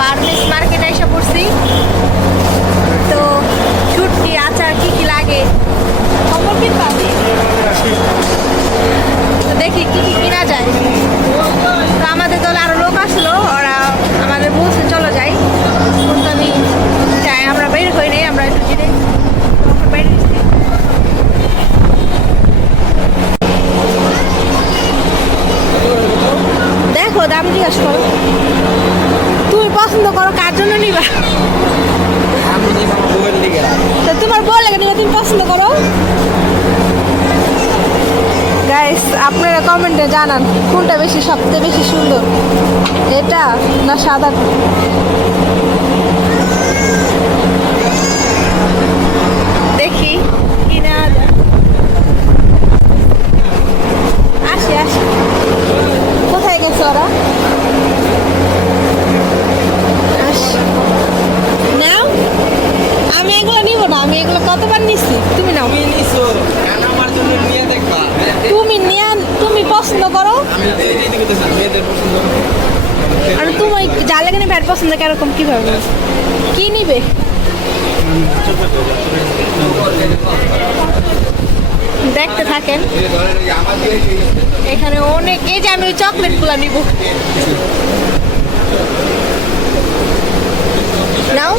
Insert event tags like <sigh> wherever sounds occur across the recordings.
Burmese মার্কেটে এসে পড়ছি। তো ছুটকি, আচার কি কি লাগে? খবর কিনবা তো দেখি কি কি কিনা যায়। তো আমাদের দলে আরও লোক আসলো, ওরা আমাদের বলছে চলো যাই কিন্তু আমি যাই আমরা বের হই নাই, আমরা একটু জিরে হয়েছি দেখো দাম জিজ্ঞাসা করো পছন্দ করো, কার জন্য নিবা? তো তোমার বল লাগে নিবা, তুমি পছন্দ করো? গাইস আপনারা কমেন্টে জানান, কোনটা বেশি, সবচেয়ে বেশি সুন্দর? এটা না সাদা? দেখি, কিনা আসি আসি। কোথায় গেছে ওরা? আসি নাও। আমি এগুলো নিব না আমি এগুলো কতবার নিচ্ছি তুমি নাও। তুমি নিছো আমার জন্য নিয়ে দেখবা? তুমি নিয়ে তুমি পছন্দ করো। আর তুমি যা লেগে ব্যাট পছন্দ কীরকম কীভাবে কি নিবে? দেখতে থাকেন। এখানে অনেক এই যে আমি ওই চকলেটগুলো নিব। নাও।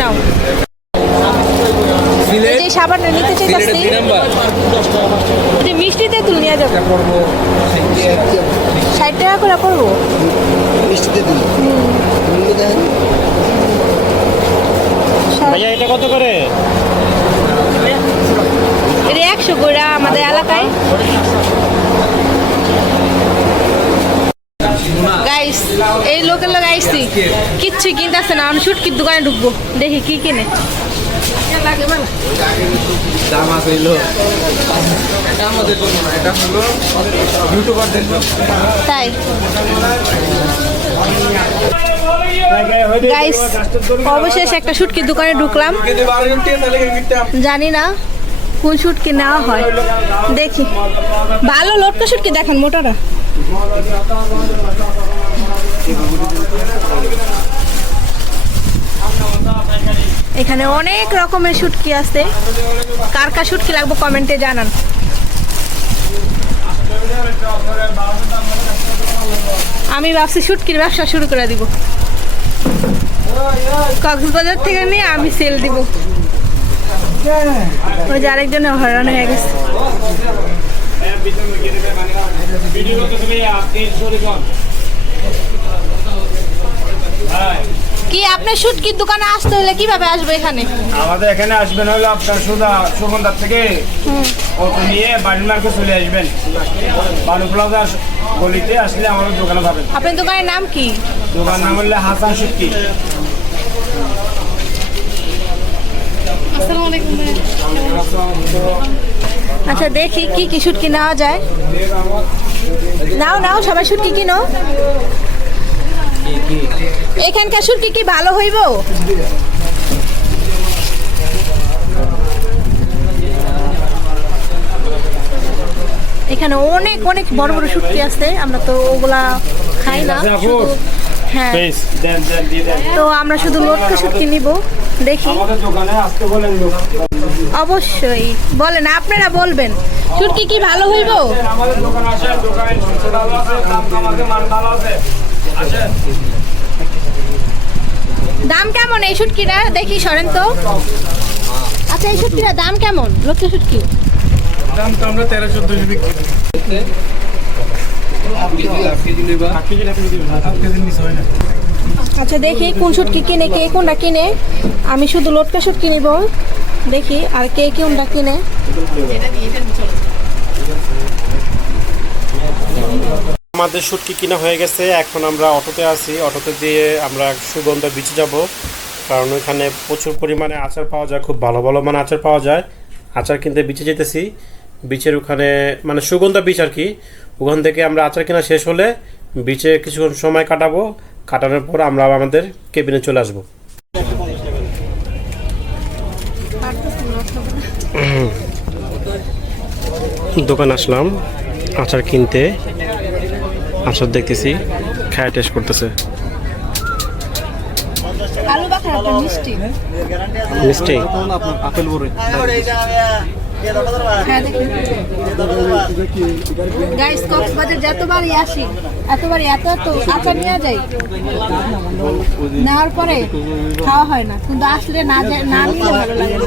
নাও। যে সাবানটা নিতে চাইতাছি। ওই যে মিষ্টি তেঁতুল নিয়ে যাব ষাট টাকা করে পড়ব মিষ্টিতে দিল ভাইয়া এটা কত করে? এটা একশো করে আমাদের এলাকায়। এই লোকের লোক আইসি কিচ্ছু কিনতেছে না, আমি শুটকির দোকানে ঢুকবো। দেখি কি কিনে। জন্য তাই। গাইস অবশেষ একটা শুটকির দোকানে ঢুকলাম। জানি না কোন শুটকি নেওয়া হয়। দেখি। ভালো লটকা শুটকি, দেখেন মোটারা এখানে অনেক রকমের শুটকি আছে। কার কার শুটকি লাগবে কমেন্টে জানান। আমি ভাবছি শুটকির ব্যবসা শুরু করে দিব। কক্সবাজার থেকে নিয়ে আমি সেল দিব। ওই যে আরেকজনে হয়রান হয়ে গেছে। কি আপনার শুটকির দোকানে আসতে হলে কীভাবে আসবে এখানে? আমাদের এখানে আসবেন হলো আপনার সুদা সুগন্ধার থেকে অটো নিয়ে বাড়ির মার্কে চলে আসবেন। বালু প্লাজা গলিতে আসলে আমাদের দোকানে পাবেন আপনার দোকানের নাম কি? দোকান নাম হলে হাসান সুটকি। আচ্ছা দেখি কি কি শুটকি নেওয়া যায়। নাও নাও সবাই শুটকি কিনো। এখানকার শুটকি কি ভালো হইব? এখানে অনেক অনেক বড় বড় শুটকি আছে আমরা তো ওগুলা খাই না আছে? শুধু হ্যাঁ। তো আমরা শুধু লোটকা শুটকি নিব দেখি। অবশ্যই বলেন আপনারা বলবেন শুটকি কি ভালো হইব? আমাদের দোকানে আসেন দোকানে আছে দাম আছে। দাম কেমন এই শুটকিটা? দেখি সরেন তো। আচ্ছা এই শুটকিটার দাম কেমন? লক্ষ্য শুটকি? দাম তো আমরা তেরো চোদ্দশো বিক্রি আচ্ছা দেখি কোন শুটকি কিনে কে কোনটা কিনে। আমি শুধু লটকা শুটকি নিব। দেখি আর কে কোনটা কিনে। আমাদের শুটকি কিনা হয়ে গেছে এখন আমরা অটোতে আছি। অটোতে দিয়ে আমরা সুগন্ধা বিচে যাব কারণ ওইখানে প্রচুর পরিমাণে আচার পাওয়া যায় খুব ভালো ভালো মানে আচার পাওয়া যায়। আচার কিনতে বিচে যেতেছি বিচের ওখানে মানে সুগন্ধা বিচ আর কি। ওখান থেকে আমরা আচার কেনা শেষ হলে বিচে কিছুক্ষণ সময় কাটাবো কাটানোর পর আমরা আমাদের কেবিনে চলে আসব। দোকান আসলাম আচার কিনতে। আচার দেখতেছি খায় টেস্ট করতেছে। মিষ্টি। মিষ্টি? আপেল বড় হ্যাঁ গাইস কক্সবাজার যতবারই আসি এতবারই এত এত আচার নিয়ে যাই নেওয়ার পরে খাওয়া হয় না। কিন্তু আসলে না যায় না নিলে ভালো লাগে না।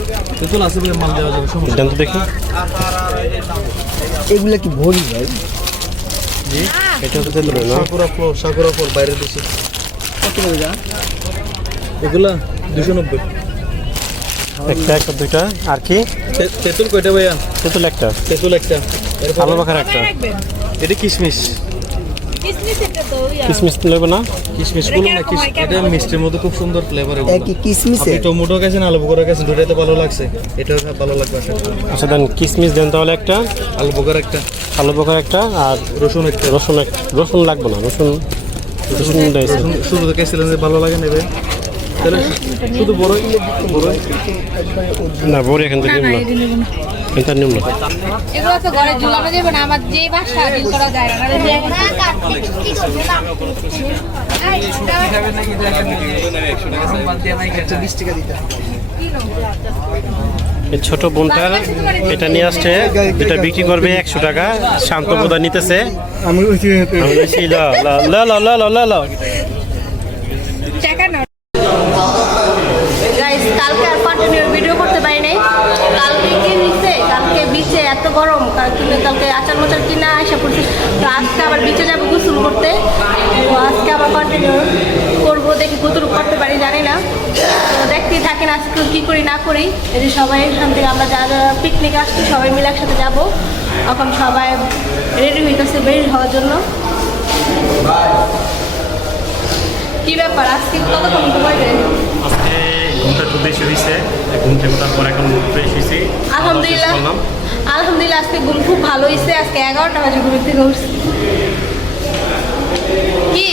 তেঁতুল আছে বলে মাল দেওয়া যাবে সমস্যা তো দেখি। এগুলা কি ভরি ভাই? এটা হচ্ছে তেঁতুলের না। সাকুরা ফল সাকুরা ফল বাইরের দেশে। কত করে যা? এগুলা দুশো নব্বই। একটা একটা দুইটা। আর কি? তেঁতুল কয়টা ভাইয়া? তেঁতুল একটা। তেঁতুল একটা। এরপর আলু বাখার একটা। এটা কিশমিশ। কিসমিস নেবে না? এটা গুলো না কিস- এটা মিষ্টির মধ্যে খুব সুন্দর ফ্লেভার কিসমিসে আপনি টমেটো গেছেন আলু বোকারা গেছেন দুটাতে ভালো লাগছে। এটাও ভালো লাগবে আশা করি। আচ্ছা দেন কিসমিস দেন তাহলে একটা। আলু বোকার একটা। আলু বাখার একটা আর রসুন একটা। রসুন রসুন লাগবে না রসুন রসুন শুরু থেকে ছিলেন যে ভালো লাগে নেবে তাহলে শুধু বড় বড় না বড়ি এখান থেকে না। এটা নেব না। এগুলো তো ঘরে ঝুলানো যাবে না আমার যে বাসা ডিল করা যায় না। ছোট বোনটা এটা নিয়ে আসছে এটা বিক্রি করবে একশো টাকা শান্ত বোধা নিতেছে। আমি গরম কালকে আচার মোচার কিনা আসা পড়ছে। তো আজকে আবার বিচে যাব গোসল করতে। তো আজকে আবার কন্টিনিউ করব দেখি গোসল করতে পারি, জানি না। তো দেখতেই থাকেন আজকে কী করি, না করি। এই যে সবাই এখান থেকে আমরা যারা যারা পিকনিক আসছি, সবাই মিলে একসাথে যাব। এখন সবাই রেডি হইতেছে বের হওয়ার জন্য। কি ব্যাপার, আজকে কতক্ষণ ঘুমাইবে? ঘুমটা একটু বেশি হয়েছে ঘুম থেকে ওঠার পর এখন ফ্রেশ হয়েছি আলহামদুলিল্লাহ। আলহামদুলিল্লাহ আজকে ঘুম খুব ভালো হয়েছে আজকে এগারোটা বাজে ঘুম থেকে উঠছি। কি?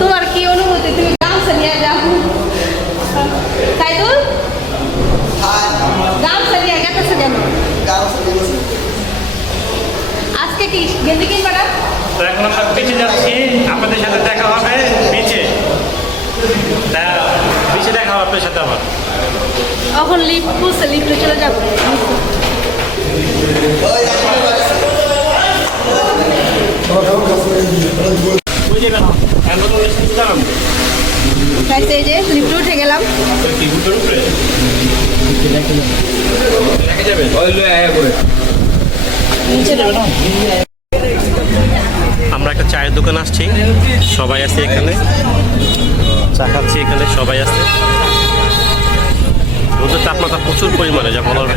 তোমার কি অনুভূতি? তুমি গামছা নিয়ে যাও। সাইদুল? গামছা নিয়ে গেতেছে কেন? আজকে কি গেঞ্জি কিনবা না? তো এখন আমরা বিচে যাচ্ছি আপনাদের সাথে দেখা হবে বিচে বিচে দেখা হবে আপনার সাথে আবার। এখন লিফট খুলছে লিফটে চলে যাব। এই যে লিফটে উঠে গেলাম। আমরা একটা চায়ের দোকান আসছি। সবাই আছে এখানে। চা খাচ্ছি এখানে সবাই আছে। রোদের তাপমাত্রা প্রচুর পরিমাণে যা বলার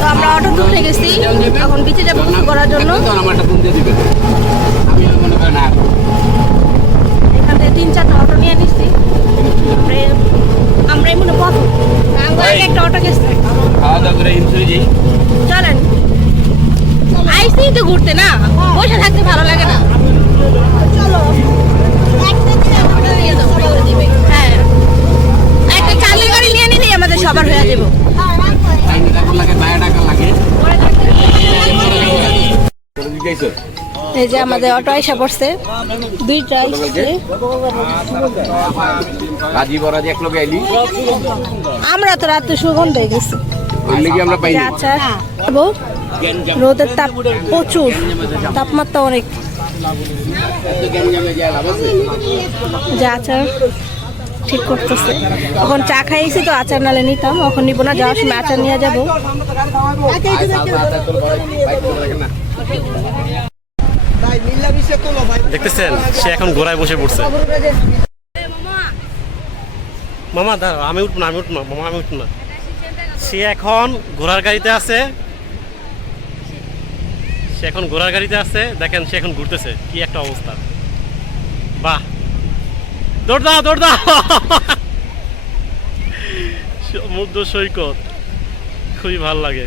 তো আমরা অটো উঠে গেছি। এখন বিচে যাব করার জন্য? এখান থেকে তিন চারটা অটো নিয়ে নিচ্ছি আমরা কত একটা অটো গেছি। চলেন। আইসি তো ঘুরতে না? বসে থাকতে ভালো লাগে না। চলো। হ্যাঁ। একটা চালের গাড়ি নিয়ে নিলেই আমাদের সবার হয়ে যাব। এই যে আমাদের অটো এসে পড়ছে। দুইটা আমরা তো রাত্রে সুগন্ধ গেছি। আমরা পাইনি। আচ্ছা যাব। রোদের তাপ প্রচুর, তাপমাত্রা অনেক। যা আচার ঠিক করতেছে। এখন চা খাইছি তো আচার নালে নিতাম, এখন নিব না, যাওয়ার সময় আচার নিয়ে যাব। দেখতেছেন, সে এখন গোড়ায় বসে পড়ছে। মামা, দাঁড়াও, আমি উঠবো না, আমি উঠবো না, মামা, আমি উঠবো না। সে এখন ঘোড়ার গাড়িতে আছে সে এখন ঘোড়ার গাড়িতে আছে, দেখেন সে এখন ঘুরতেছে, কি একটা অবস্থা। বাহ। দৌড় দাও, দৌড় সমুদ্র সৈকত, খুবই ভালো লাগে।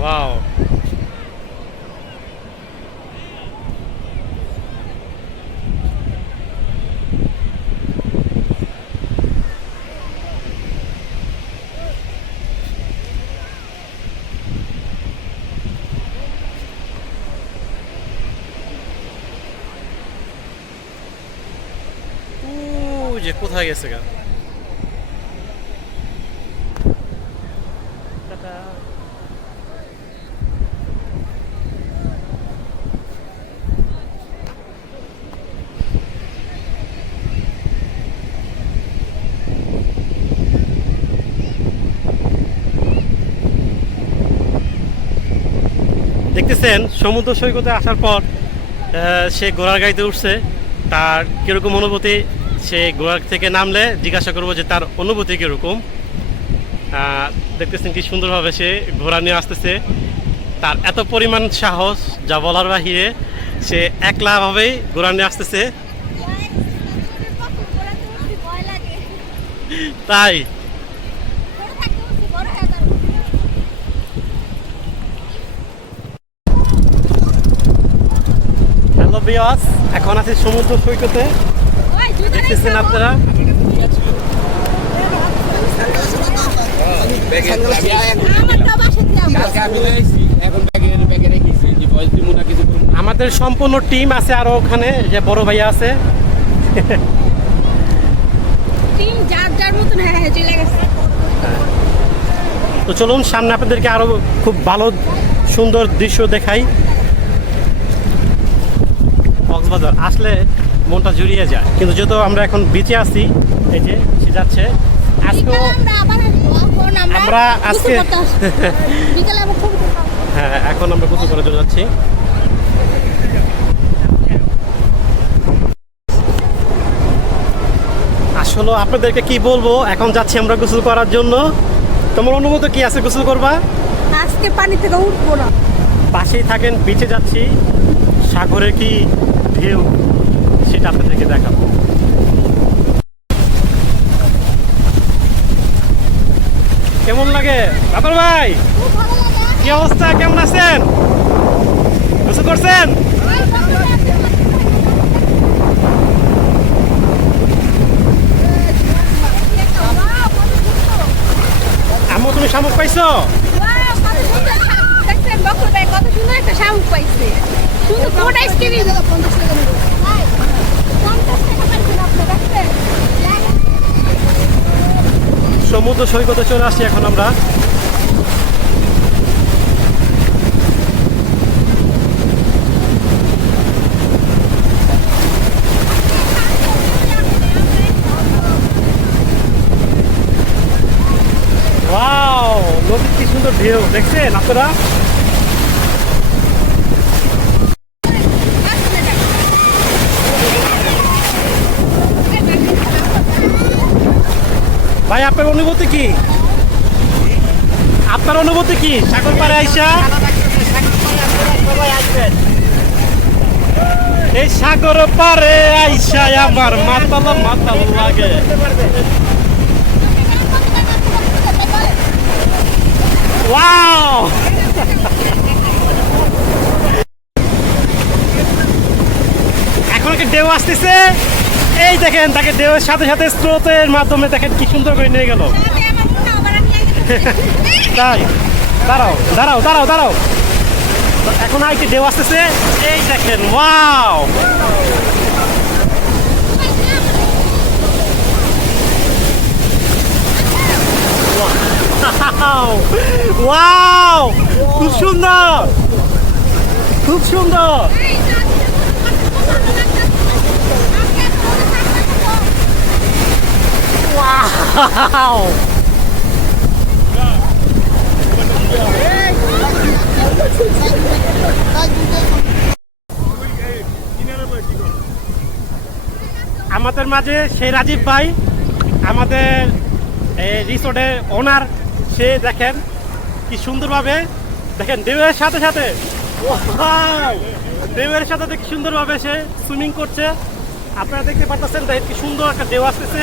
ওয়াও ও যে কোথায় গেছে গা? দেখতেছেন, সমুদ্র সৈকতে আসার পর সে ঘোড়ার গাড়িতে উঠছে, তার কীরকম অনুভূতি? সে ঘোড়ার থেকে নামলে জিজ্ঞাসা করব যে তার অনুভূতি কীরকম। দেখতেছেন কি সুন্দরভাবে সে ঘোড়া নিয়ে আসতেছে। তার এত পরিমাণ সাহস, যা বলার বাহিরে, সে একলাভাবেই ঘোড়া নিয়ে আসতেছে। তাই? হয়ে। হ্যালো এখন আছি সমুদ্র সৈকতে। দেখতেছেন আপনারা। আমাদের সম্পূর্ণ টিম আছে আরও ওখানে যে বড় ভাইয়া আছে। টিম যার যার মতন হ্যাঁ হ্যাঁ চলে গেছে। তো চলুন সামনে আপনাদেরকে আরও খুব ভালো সুন্দর দৃশ্য দেখাই। কক্সবাজার আসলে মনটা জুড়িয়ে যায়। কিন্তু যেহেতু আমরা এখন বিচে আছি এই যে সে যাচ্ছে আজকেও আমরা আজকে- <laughs> হ্যাঁ এখন আমরা গোসল করে চলে যাচ্ছি। আসলে আপনাদেরকে কি বলব এখন যাচ্ছি আমরা গোসল করার জন্য। তোমার অনুভূতি কি আছে গোসল করবা? আজকে পানি থেকে উঠবো না। পাশেই থাকেন বিচে যাচ্ছি। সাগরে কি ঢেউ? সেটা আপনাদেরকে দেখাবো। কেমন লাগে? বাদল ভাই, কি অবস্থা? কেমন আছেন? করছেন? তুমি শামুক পাইছো? শামুক। পাইছে। শুধু পঞ্চাশ টাকা পাইছেন আপনি, দেখছেন? সমুদ্র সৈকতে চলে আসছি এখন আমরা। নদীর কি সুন্দর ঢেউ দেখছেন আপনারা? ভাই, আপনার অনুভূতি কি? আপনার অনুভূতি কি? সাগর পাড়ে আইসা? এই সাগর পারে আইসা আমার মাতাল মাতাল লাগে। এখন কি ঢেউ আসতেছে? এই দেখেন, তাকে ঢেউয়ের সাথে সাথে স্রোতের মাধ্যমে দেখেন কি সুন্দর করে নিয়ে গেল। <laughs> তাই, দাঁড়াও দাঁড়াও দাঁড়াও দাঁড়াও। এখন আর কি ঢেউ আসতেছে? এই দেখেন ওয়াও ওয়াও, খুব সুন্দর খুব সুন্দর। ওয়াও <laughs> আমাদের মাঝে সেই রাজীব ভাই, আমাদের রিসোর্টের ওনার, সে দেখেন কি সুন্দরভাবে, দেখেন ঢেউয়ের সাথে সাথে Wow! ঢেউয়ের সাথে দেখি সুন্দরভাবে সে সুইমিং করছে আপনারা দেখতে পারতেছেন, দেখেন কি সুন্দর একটা ঢেউ আসতেছে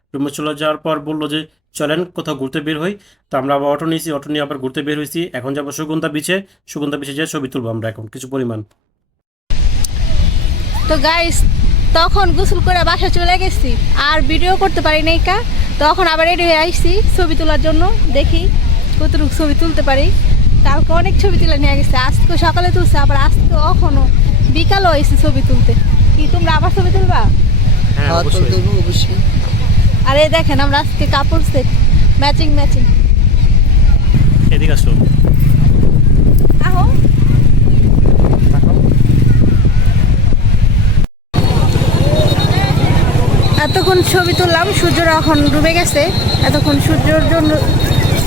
রুমে চলে যাওয়ার পর বলল যে চলেন কোথাও ঘুরতে বের হই। তো আমরা আবার অটো নিয়েছি অটো নিয়ে আবার ঘুরতে বের হয়েছি। এখন যাব সুগন্ধা বিচে সুগন্ধা বিচে যেয়ে ছবি তুলবো আমরা এখন কিছু পরিমাণ। তো গাইস তখন গোসল করে বাসা চলে গেছি। আর ভিডিও করতে পারি নাই কা। তখন আবার রেডি হয়ে আসছি ছবি তোলার জন্য। দেখি কতটুকু ছবি তুলতে পারি। কালকে অনেক ছবি তুলে নিয়ে গেছে। আজকে সকালে তুলছে আবার আজকে এখনও বিকালও হয়েছে ছবি তুলতে। কি তোমরা আবার ছবি তুলবা? হ্যাঁ হ্যাঁ অবশ্যই। আর এই দেখেন আমরা আজকে কাপড় সেট ম্যাচিং ম্যাচিং এদিকে আসো। আহো। এতক্ষণ ছবি তুললাম সূর্যরা এখন ডুবে গেছে। এতক্ষণ সূর্যর জন্য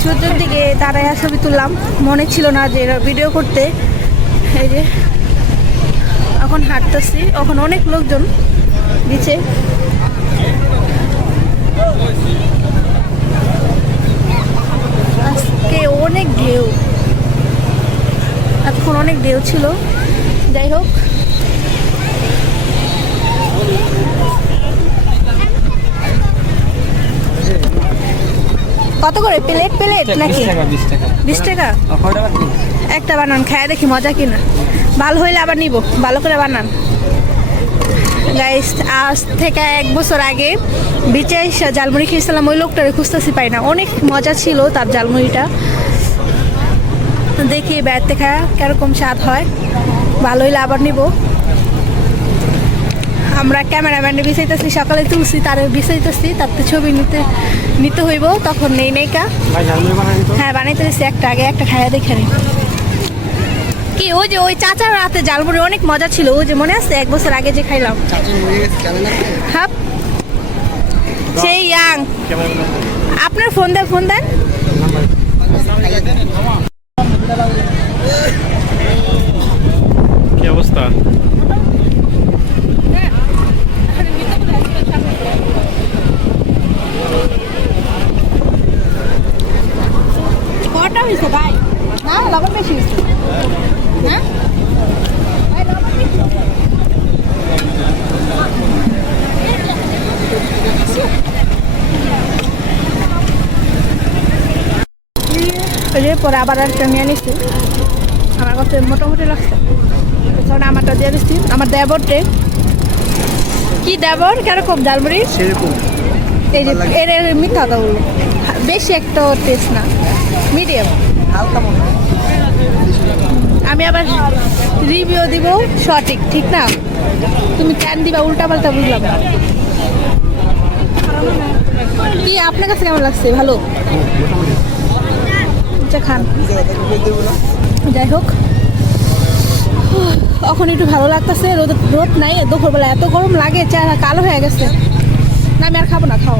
সূর্যের দিকে দাঁড়ায় ছবি তুললাম। মনে ছিল না যে ভিডিও করতে। এই যে এখন হাঁটতেছি। এখন অনেক লোকজন দিচ্ছে আজকে অনেক ঢেউ। এতক্ষণ অনেক ঢেউ ছিল। যাই হোক। কত করে? প্লেট প্লেট নাকি? বিশ টাকা। একটা বানান খায় দেখি মজা কিনা। ভালো হইলে আবার নিব। ভালো করে বানান। গাইস আজ থেকে এক বছর আগে বিচে জালমুড়ি খেয়েছিলাম ওই লোকটারে খুঁজতেছি পাই না। অনেক মজা ছিল তার জালমুড়িটা দেখি বেড়াতে খায় কীরকম স্বাদ হয়। ভালোই আবার নিব। আমরা ক্যামেরাম্যানে বিছাইতেছি সকালে তুলছি তার বিছাইতেছি তাতে ছবি নিতে নিতে হইব তখন নেই নেই কা তো হ্যাঁ বানাইতে দিচ্ছি একটা আগে একটা খাইয়া দেখে নি। কি ওই যে ওই চাচার রাতে জালমুড়ি অনেক মজা ছিল ওই যে মনে আছে? এক বছর আগে যে খাইলাম। সেই ইয়াং। আপনার ফোন দেন ফোন দেন। কি অবস্থা? কটা হয়েছে ভাই? না লবণ বেশি হ্যাঁ ভাই, লবণ বেশি হয়েছে। ওই যে পরে আবার একটা নিয়ে নিচ্ছি আমার কাছে মোটামুটি লাগছে। পেছনে আমারটা দিয়ে দিচ্ছি আমার দেবরটে কি দেবর? কীরকম? সেরকম। এই যে এর মিঠা দাও। বেশি একটা টেস্ট না। মিডিয়াম। হালকা মনে হয়। আমি আবার রিভিউ দিব সঠিক, ঠিক না? তুমি ক্যান দিবা উল্টা পাল্টা বুঝলাম না। কি, আপনার কাছে কেমন লাগছে? ভালো? আচ্ছা খান। যাই হোক। এখন একটু ভালো লাগতেছে, রোদ রোদ নাই, দুপুরবেলা এত গরম লাগে চা কালো হয়ে গেছে। না, আমি আর খাব না, খাও।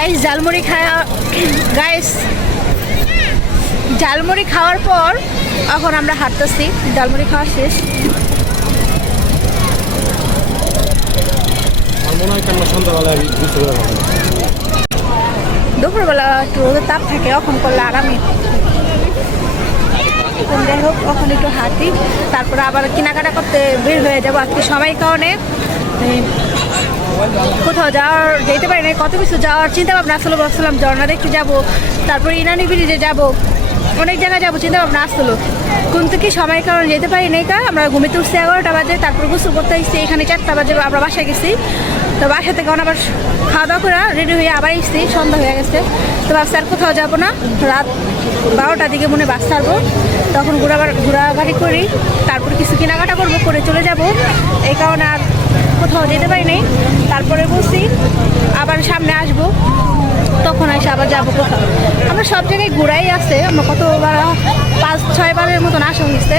গাইস জালমুড়ি খাওয়া গাইস জালমুড়ি খাওয়ার পর এখন আমরা হাঁটতেছি। জালমুড়ি খাওয়া শেষ। দুপুরবেলা একটু রোদের তাপ থাকে এখন করলে এখন যাই হোক এখন একটু হাঁটি তারপরে আবার কেনাকাটা করতে বের হয়ে যাব আজকে সময় কারণে। কোথাও যাওয়ার, যেতে পারি না কত কিছু যাওয়ার চিন্তা ভাবনা আসলো, ভাবছিলাম ঝর্ণা দেখতে যাব, তারপরে ইনানি ব্রিজে যাব, অনেক জায়গায় যাব চিন্তা ভাবনা আসলো। কিন্তু কি সময় কারণ যেতে পারি নাই কা, আমরা ঘুমিতে উঠছি এগারোটা বাজে, তারপর গোসল করতে এসেছি, এখানে চারটা বাজে, আমরা বাসায় গেছি। তো বাসা থেকে আবার খাওয়া দাওয়া করে রেডি হয়ে আবার এসেছি, সন্ধ্যা হয়ে গেছে। তো ভাবছি আর কোথাও যাব না, রাত বারোটার দিকে মনে বাস ছাড়বো। তখন ঘোরাবার ঘোরাঘাড়ি করি, তারপর কিছু কেনাকাটা করব, করে চলে যাব। এই কারণে আর কোথাও যেতে পারি নাই। তারপরে বলছি, আবার সামনে আসব। তখন এসে আবার যাব কোথাও। আমরা সব জায়গায় ঘুরাই আছে। আমরা কতবার পাঁচ ছয়বারের মতন আসা হয়েছে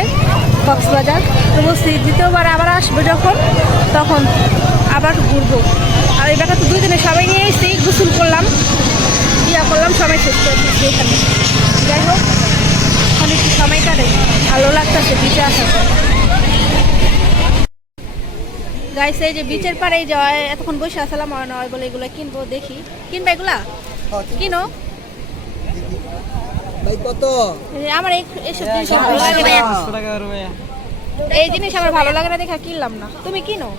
কক্সবাজার। তো বলছি, দ্বিতীয়বার আবার আসব যখন, তখন আবার ঘুরবো। আর এই ব্যাপারটা দুই দিনে সবাই নিয়ে এসেছি গোসল করলাম। ইয়া করলাম, সবাই শেষ করে দিচ্ছি এখানে। যাই হোক অনেক সময় কাটে। ভালো লাগতেছে বিচে আসার গাইস এই যে বিচের পাড়ে এই যে এতক্ষণ বসে আসলাম আর নয় বলে এগুলো কিনবো দেখি। কিনবা এগুলা? কিনো? ভাই কত? আমার এই- এইসব জিনিস ভালো লাগে না। এই জিনিস আমার ভালো লাগে না দেখা কিনলাম না। তুমি কিনো?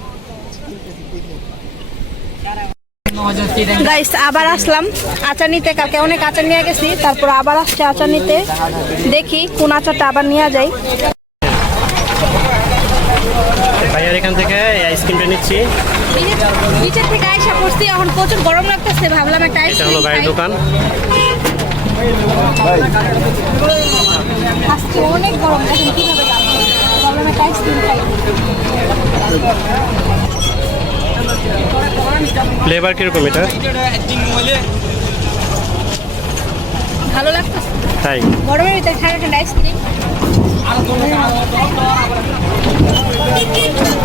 গাইস আবার আসলাম। আচার নিতে কালকে অনেক আচার নিয়ে গেছি তারপর আবার আসছে আচার নিতে। দেখি কোন আচারটা আবার নিয়ে যাই। ভাইয়ার এখান থেকে এই আইসক্রিমটা নিচ্ছি। নিচের থেকে আইসা পড়ছি এখন প্রচুর গরম লাগতেছে ভাবলাম একটা এটা হলো ভাইয়ের দোকান। আজকে অনেক গরম এখন কীভাবে ভাবলাম একটা আইসক্রিম খাই। ফ্লেভার কীরকম এটা? ভালো লাগতেছে। তাই। গরমের ভিতরে ঠান্ডা ঠান্ডা আইসক্রিম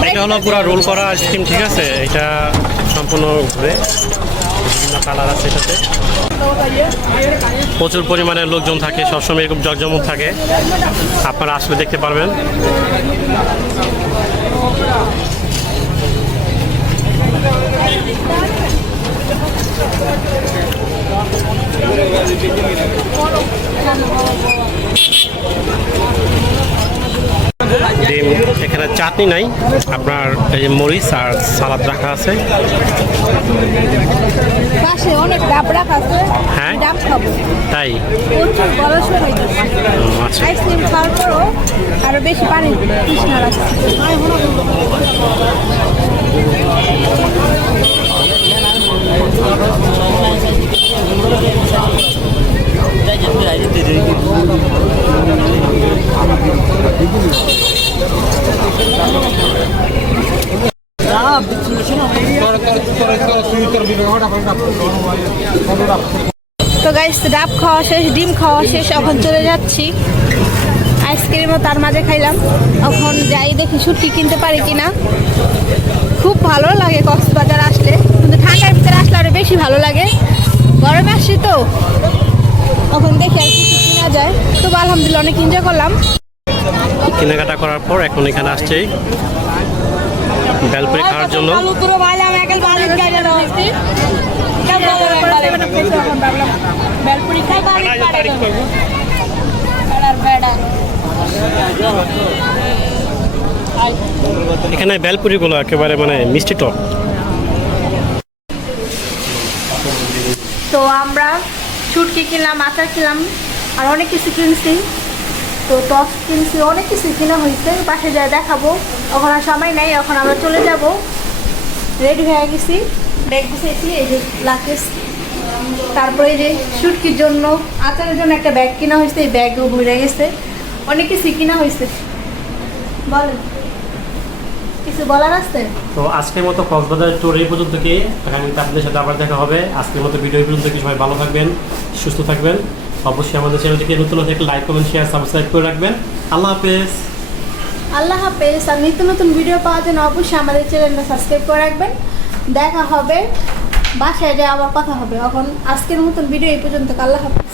এটা হলো পুরো রোল করা আইসক্রিম ঠিক আছে? এটা সম্পূর্ণ ঘুরে, বিভিন্ন কালার আছে এটাতে। প্রচুর পরিমাণে লোকজন থাকে, সবসময় এরকম জগজমক থাকে। আপনারা আসলে দেখতে পারবেন ডিম এখানে চাটনি নাই আপনার এই যে মরিচ আর সালাদ রাখা আছে। পাশে অনেক ডাব রাখা আছে হ্যাঁ? তাই? আচ্ছা। আরও বেশি পানি লাগছে তো গাইস ডাব খাওয়া শেষ, ডিম খাওয়া শেষ, এখন চলে যাচ্ছি। আইসক্রিমও তার মাঝে খাইলাম। এখন যাই দেখি ছুটি কিনতে পারি কিনা। খুব ভালো লাগে কক্সবাজার আসলে। কিন্তু ঠান্ডার ভিতরে আসলে আরও বেশি ভালো লাগে। গরমে আসছি তো। তখন দেখি আর কিছু কিনা যায়। তো আলহামদুলিল্লাহ, অনেক এনজয় করলাম। কেনাকাটা করার পর এখন এখানে আসছে বেলপুরি খাওয়ার জন্য। এখানে বেলপুরি বেলপুরিগুলো একেবারে মানে মিষ্টি টক। তো আমরা ছুটকি কিনলাম আচার কিনলাম আর অনেক কিছু কিনছি। তো টস কিনছি অনেক কিছু কিনা হয়েছে। পাশে যায় দেখাবো। এখন আর সময় নাই, এখন আমরা চলে যাব। রেডি হয়ে গেছি। ব্যাগ এই যে তারপরে যে শুটকির জন্য, আচারের জন্য একটা ব্যাগ কিনা হয়েছে, এই ব্যাগও ভরে গেছে। অনেক কিছু কিনা হয়েছে। বলেন, কিছু বলার তো আজকের মতো কক্সবাজার ট্যুর এই পর্যন্ত কি? আগামীতে আপনাদের সাথে আবার দেখা হবে। আজকের মতো ভিডিও পর্যন্ত কি? সবাই ভালো থাকবেন, সুস্থ থাকবেন। অবশ্যই আমাদের চ্যানেলটিকে নতুন থেকে লাইক কমেন্ট শেয়ার সাবস্ক্রাইব করে রাখবেন। আল্লাহ হাফেজ। আল্লাহ হাফেজ। আর নিত্য নতুন ভিডিও পাওয়ার জন্য অবশ্যই আমাদের চ্যানেলটা সাবস্ক্রাইব করে রাখবেন। দেখা হবে। বাসায় যে আবার কথা হবে। এখন আজকের মতন ভিডিও এই পর্যন্ত। আল্লাহ হাফেজ।